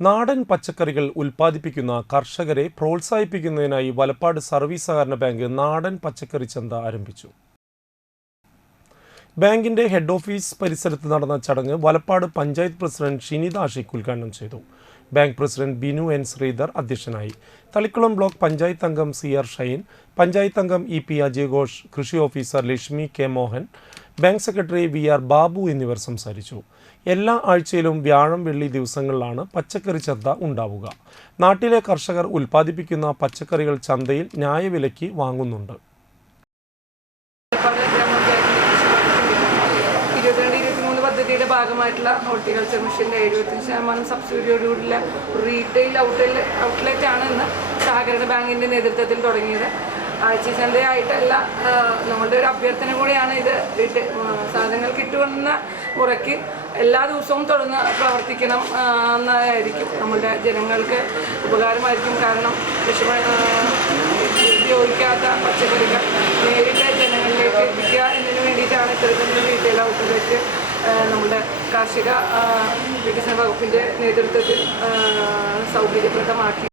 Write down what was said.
നാടൻ പച്ചക്കറികൾ ഉൽപ്പാദിപ്പിക്കുന്ന കർഷകരെ പ്രോത്സാഹിപ്പിക്കുന്നതിനായി വലപ്പാട് സർവീസ് സഹകരണ ബാങ്ക് നാടൻ പച്ചക്കറി ചന്ത ആരംഭിച്ചു. ബാങ്കിന്റെ ഹെഡ് ഓഫീസ് പരിസരത്ത് നടന്ന ചടങ്ങ് വലപ്പാട് പഞ്ചായത്ത് പ്രസിഡന്റ് ഷിനിത ആഷിഖ് ഉദ്ഘാടനം ചെയ്തു. Bank president Binu N Sreedhar അധ്യക്ഷനായി. തളിക്കുളം ബ്ലോക്ക് പഞ്ചായത്ത് അംഗം സി ആർ ഷൈൻ പഞ്ചായത്ത് അംഗം ഇ പി അജയ് ഘോഷ് കൃഷി officer Lakshmi K Mohan bank secretary V R Babu എന്നിവർ സംസാരിച്ചു. എല്ലാ ആഴ്ചയിലും വ്യാഴം വെള്ളി ദിവസങ്ങളിലാണ് പച്ചക്കറി ചന്ത ഉണ്ടാവുക. നാട്ടിലെ കർഷകർ ഉൽപ്പാദിപ്പിക്കുന്ന പച്ചക്കറികൾ ചന്തയിൽ ന്യായവിലയ്ക്ക് വാങ്ങുന്നുണ്ട്. പദ്ധതിയുടെ ഭാഗമായിട്ടുള്ള ഹോർട്ടിക്കൾച്ചർ മിഷന്റെ എഴുപത്തഞ്ച് ശതമാനം സബ്സിഡിയോടുകൂടിയുള്ള റീറ്റെയിൽ ഔട്ട്ലെറ്റ് ഔട്ട്ലെറ്റ് ആണ് ഇന്ന് സഹകരണ ബാങ്കിന്റെ നേതൃത്വത്തിൽ തുടങ്ങിയത്. ആഴ്ച ചന്തയായിട്ടല്ല ആ, നമ്മളുടെ ഒരു അഭ്യർത്ഥന കൂടിയാണ് ഇത് വീട്ടിൽ സാധനങ്ങൾ കിട്ടുമെന്ന മുറയ്ക്ക് എല്ലാ ദിവസവും തുടർന്ന് പ്രവർത്തിക്കണം എന്നായിരിക്കും നമ്മുടെ ജനങ്ങൾക്ക് ഉപകാരമായിരിക്കും. കാരണം വിഷമ ഉപയോഗിക്കാത്ത പച്ചക്കറികൾ നേരിട്ട് ജനങ്ങളിലേക്ക് എത്തിക്കുക എന്നതിന് വേണ്ടിയിട്ടാണ് ഇത്തരത്തിലുള്ള റീറ്റെയിൽ ഔട്ട്ലെറ്റ് നമ്മുടെ കാർഷിക വികസന വകുപ്പിന്റെ നേതൃത്വത്തിൽ സൗകര്യപ്രദമാക്കി.